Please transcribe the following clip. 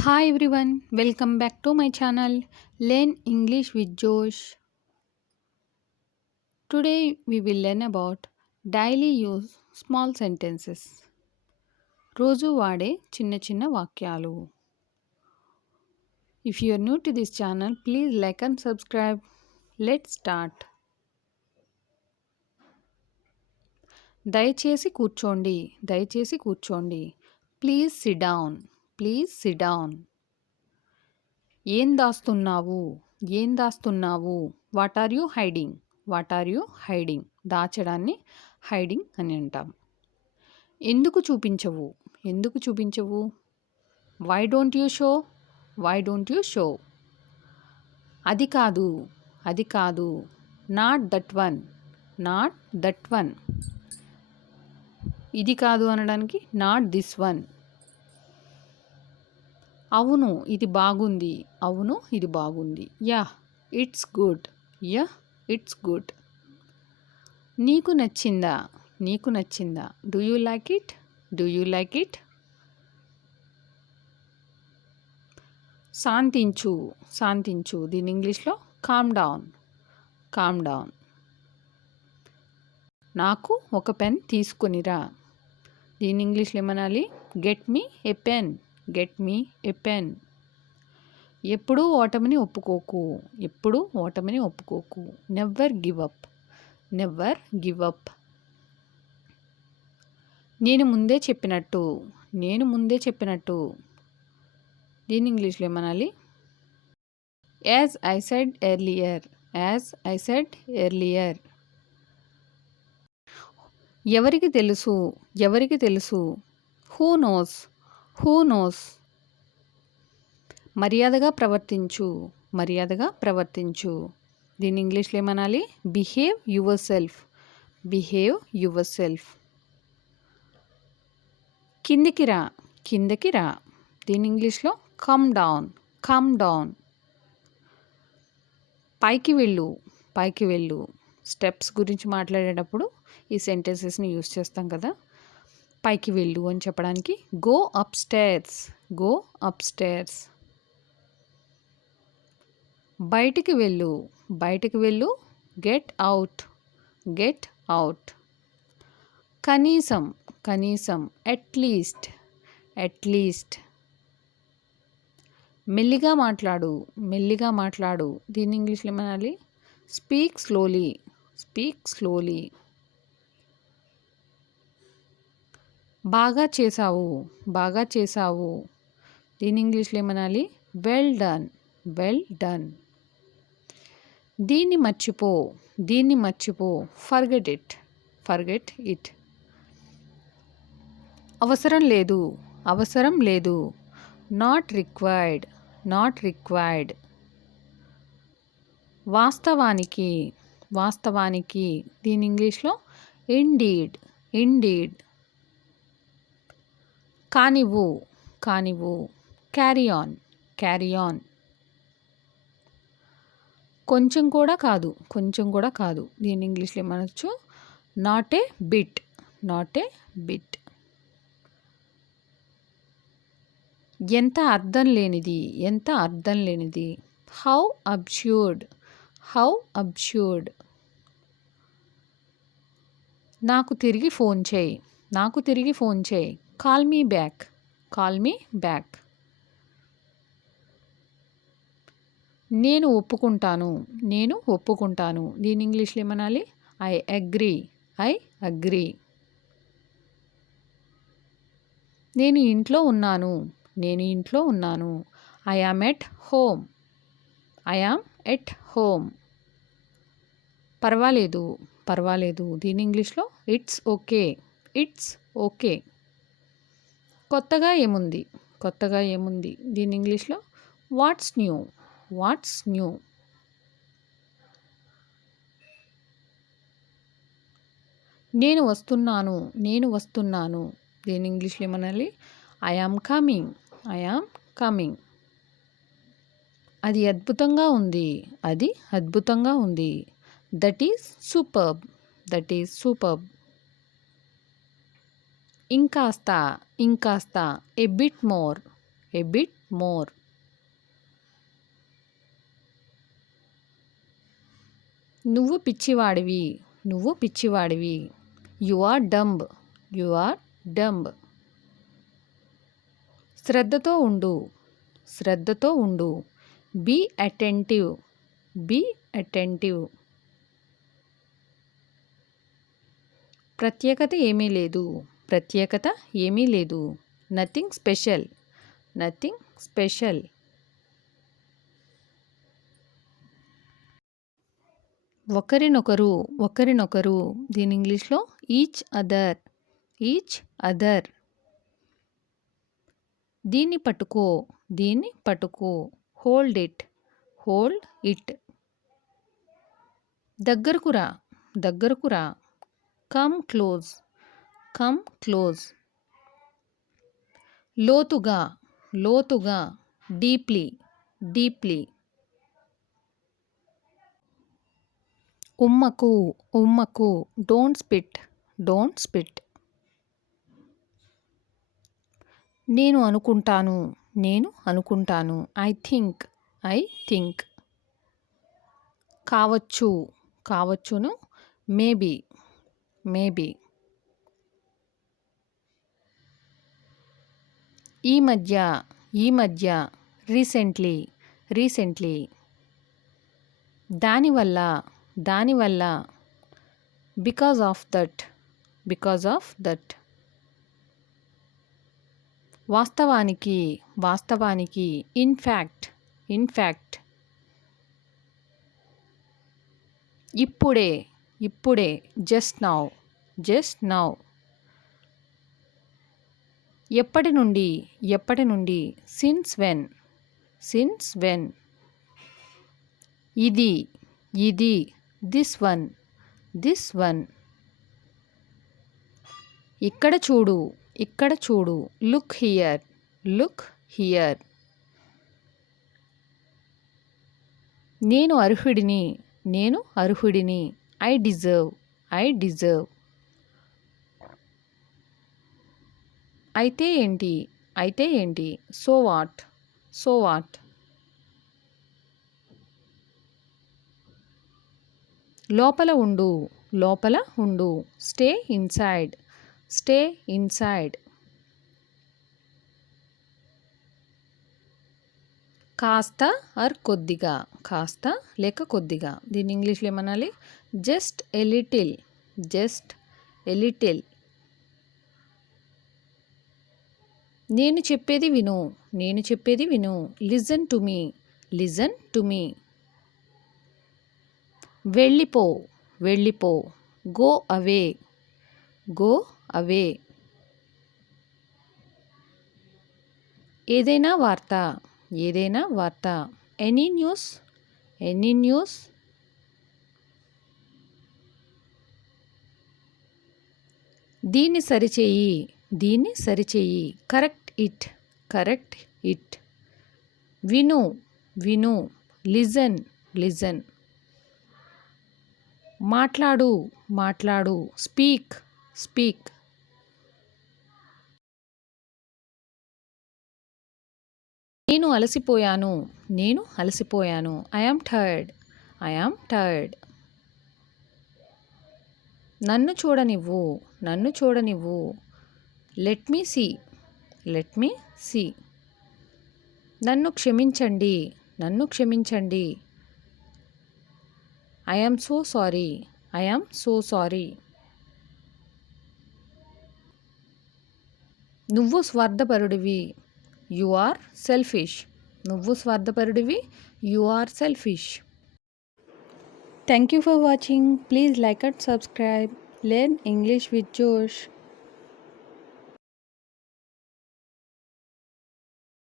Hi everyone, welcome back to my channel Learn English with Josh. Today we will learn about daily use small sentences. రోజు వాడే చిన్న చిన్న వాక్యాలు. If you are new to this channel, please like and subscribe. Let's start. దయచేసి కూర్చోండి. దయచేసి కూర్చోండి. Please sit down. Please sit down. ఏం దాస్తున్నావు? ఏం దాస్తున్నావు? What are you hiding? What are you hiding? దాచడాన్ని హైడింగ్ అని అంటాం. ఎందుకు చూపించవు? ఎందుకు చూపించవు? Why don't you show? Why don't you show? అది కాదు. అది కాదు. Not that one. Not that one. ఇది కాదు అనడానికి నాట్ దిస్ వన్. అవును ఇది బాగుంది. అవును ఇది బాగుంది. Yeah it's good. Yeah it's good. నీకు నచ్చిందా? నీకు నచ్చిందా? Do you like it? Do you like it? శాంతించు. శాంతించు. దీని ఇంగ్లీష్లో కామ్ డౌన్. Calm down. నాకు ఒక పెన్ తీసుకొనిరా. దీని ఇంగ్లీష్లో ఏమనాలి? Get me a pen. Get me a pen. ఎప్పుడూ ఓటమిని ఒప్పుకోకు. ఎప్పుడూ ఓటమిని ఒప్పుకోకు. Never give up. Never give up. నేను ముందే చెప్పినట్టు. నేను ముందే చెప్పినట్టు. దీని ఇంగ్లీష్లో ఏమనాలి? As I said earlier. As I said earlier. ఎవరికి తెలుసు? ఎవరికి తెలుసు? Who knows? Who knows? మర్యాదగా ప్రవర్తించు. మర్యాదగా ప్రవర్తించు. దీని ఇంగ్లీష్లో ఏమనాలి? Behave yourself. Behave yourself. కిందికి రా. కిందకి రా. దీని ఇంగ్లీష్లో కమ్ డౌన్. Come down. పైకి వెళ్ళు. పైకి వెళ్ళు. స్టెప్స్ గురించి మాట్లాడేటప్పుడు ఈ సెంటెన్సెస్ని యూస్ చేస్తాం కదా. పైకి వెళ్ళు అని చెప్పడానికి go up stairs. Go up stairs. బయటికి వెళ్ళు. బయటికి వెళ్ళు. Get out. Get out. కనీసం. కనీసం. అట్లీస్ట్. అట్లీస్ట్. మెల్లిగా మాట్లాడు. మెల్లిగా మాట్లాడు. దీని ఇంగ్లీష్లో ఏమనాలి? Speak slowly. Speak slowly. బాగా చేసావు. బాగా చేసావు. దీని ఇంగ్లీష్లో ఏమనాలి? Well done. Well done. దీన్ని మర్చిపో. దీన్ని మర్చిపో. Forget it. Forget it. అవసరం లేదు. అవసరం లేదు. Not required. Not required. వాస్తవానికి. వాస్తవానికి. దీని ఇంగ్లీష్లో ఇండీడ్. ఇండీడ్. కానివ్వు. కానివ్వు. Carry on. Carry on. కొంచెం కూడా కాదు. కొంచెం కూడా కాదు. దీని ఇంగ్లీష్లో ఏమనొచ్చు? Not a bit. Not a bit. ఎంత అర్థం లేనిది. ఎంత అర్థం లేనిది. How absurd. How absurd. నాకు తిరిగి ఫోన్ చేయి. నాకు తిరిగి ఫోన్ చేయి. Call me back. Call me back. నేను ఒప్పుకుంటాను. నేను ఒప్పుకుంటాను. దీని ఇంగ్లీష్లో ఏమనాలి? I agree. I agree. నేను ఇంట్లో ఉన్నాను. నేను ఇంట్లో ఉన్నాను. I am at home. I am at home. పర్వాలేదు. పర్వాలేదు. దీని ఇంగ్లీష్లో ఇట్స్ ఓకే. It's okay. కొత్తగా ఏముంది. కొత్తగా ఏముంది. దీని ఇంగ్లీష్లో వాట్స్ న్యూ. Watts new. నేను వస్తున్నాను. నేను వస్తున్నాను. దీని ఇంగ్లీష్లో ఏమనాలి? I am coming. I am coming. అది అద్భుతంగా ఉంది. అది అద్భుతంగా ఉంది. That is superb. That is superb. ఇంకాస్త. ఇంకాస్త. A bit more. A bit more. నువ్వు పిచ్చివాడివి. నువ్వు పిచ్చివాడివి. You are dumb. You are dumb. శ్రద్ధతో ఉండు. శ్రద్ధతో ఉండు. Be attentive. Be attentive. ప్రత్యేకత ఏమీ లేదు. ప్రత్యేకత ఏమీ లేదు. Nothing special. Nothing special. ఒకరినొకరు. ఒకరినొకరు. దీని ఇంగ్లీష్లో ఈచ్ అదర్. Each other. దీన్ని పట్టుకో. దీన్ని పట్టుకో. Hold it. Hold it. దగ్గరకు రా. దగ్గరకు రా. Come close. Come close. లోతుగా. లోతుగా. డీప్లీ. డీప్లీ. ఉమ్మకు. ఉమ్మకు. Don't spit. Don't spit. నేను అనుకుంటాను. నేను అనుకుంటాను. I think. I think. కావచ్చు. కావచ్చును. మేబీ. మేబీ. ఈ మధ్య. ఈ మధ్య. రీసెంట్లీ. రీసెంట్లీ. దానివల్ల. దానివల్ల. Because of that. Because of that. వాస్తవానికి. వాస్తవానికి. ఇన్ఫ్యాక్ట్. ఇన్ఫ్యాక్ట్. ఇప్పుడే. ఇప్పుడే. Just now. Just now. ఎప్పటి నుండి. ఎప్పటి నుండి. Since when. Since when. ఇది. ఇది. This one. This one. ఇక్కడ చూడు. ఇక్కడ చూడు. Look here. Look here. నేను అర్హుడిని. నేను అర్హుడిని. I deserve. I deserve. అయితే ఏంటి. అయితే ఏంటి. So what. So what. లోపల ఉండు. లోపల ఉండు. Stay inside. Stay inside. కాస్త ఆర్ కొద్దిగా. కాస్త లేక కొద్దిగా. దీన్ని ఇంగ్లీష్లో ఏమనాలి. Just a little. Just a little. నేను చెప్పేది విను. నేను చెప్పేది విను. Listen to me. Listen to me. వెళ్ళిపో. వెళ్ళిపో. Go away. Go away. ఏదైనా వార్త. ఏదైనా వార్త. Any news. Any news. దీన్ని సరిచేయి. దీన్ని సరిచేయి. Correct it. Correct it. విను. విను. లిజన్. లిజన్. మాట్లాడు. మాట్లాడు. స్పీక్. స్పీక్. నేను అలసిపోయాను. నేను అలసిపోయాను. I am tired. I am tired. నన్ను చూడనివ్వు. నన్ను చూడనివ్వు. Let me see. Let me see. నన్ను క్షమించండి. నన్ను క్షమించండి. I am so sorry. I am so sorry. నువ్వు స్వార్థపరుడివి. You are selfish. నువ్వు స్వార్థపరుడివి. You are selfish. Thank you for watching. Please like and subscribe. Learn English with జోష్.